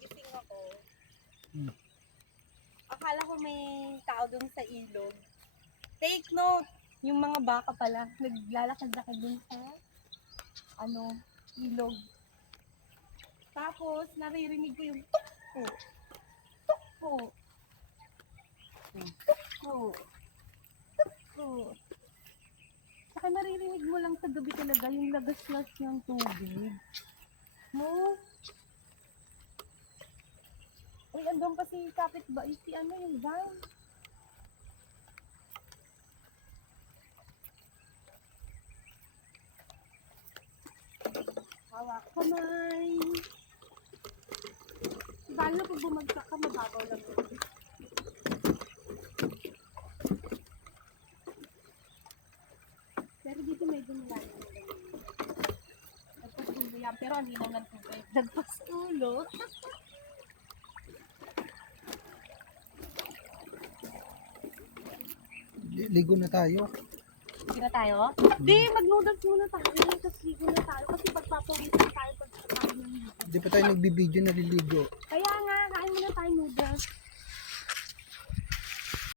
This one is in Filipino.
gising ako. Hmm. Akala ko may tao dun sa ilog. Take note, yung mga baka pala, naglalakad-lakad dun sa, ilog. Tapos, naririnig ko yung tukpo. Tukpo. Tukpo. Tukpo. Saka naririnig mo lang sa gabi talaga yung lagas-las ng tubig. No? Uy, andun pa si kapitbahay, si yung van. Hawak kamay. Paano pag bumagsak ka, mababaw lang yun. Pero dito medyo malalim na lang. Nagpas ulo yan, pero ang linaw ng tubig. Nagpas ulo. Ligo na tayo. Sige na tayo? Di, mag-noodles muna tayo. Tapos ligo na tayo. Kasi pagpapawisan tayo pagkakain ng ligo. Hindi pa tayo nagbibideo naliligo.